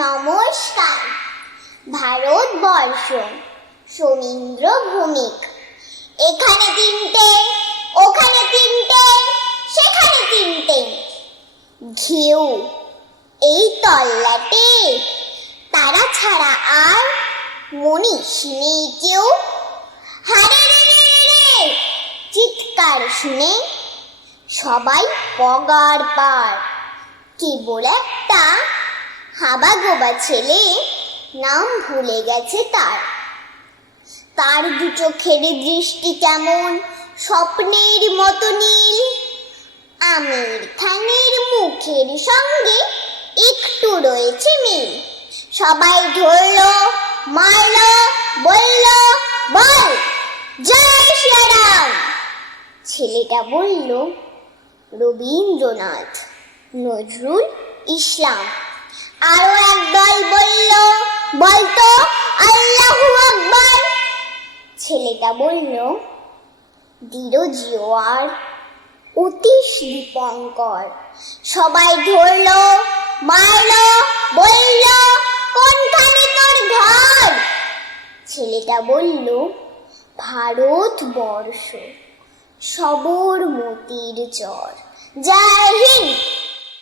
নমস্কার। ভারতবর্ষ সমুদ্র ভূমিক, এখানে তিনটে, ওখানে তিনটে, সেখানে তিনটে ঘেউ এই তল্লাটে, তারা ছাড়া আর মনীষ নেই কেউ। হারে রে রে রে, চিৎকার শুনে সবাই পগার পার, কেবল একটা হাবাগোবা ছেলে নাম ভুলে গেছে তার দু চোখের দৃষ্টি কেমন স্বপ্নের মতো নীল, আমির খানের মুখের সঙ্গে একটু রয়েছে মিল। সবাই ধরলো, মারলো, বলল বল জয় শ্রীরাম। ছেলেটা বলল রবীন্দ্রনাথ, নজরুল ইসলাম। আরো একদল বলল বলতো আল্লাহু আকবার। ছেলেটা বলল দৃঢ় জোয়ার, অতীশ দীপঙ্কর। সবাই ধরলো, মারলো, বলল কোনখানে তোর ঘর। ছেলেটা বলল ভারতবর্ষ, সবরমতির চর। জয় হিন্দ।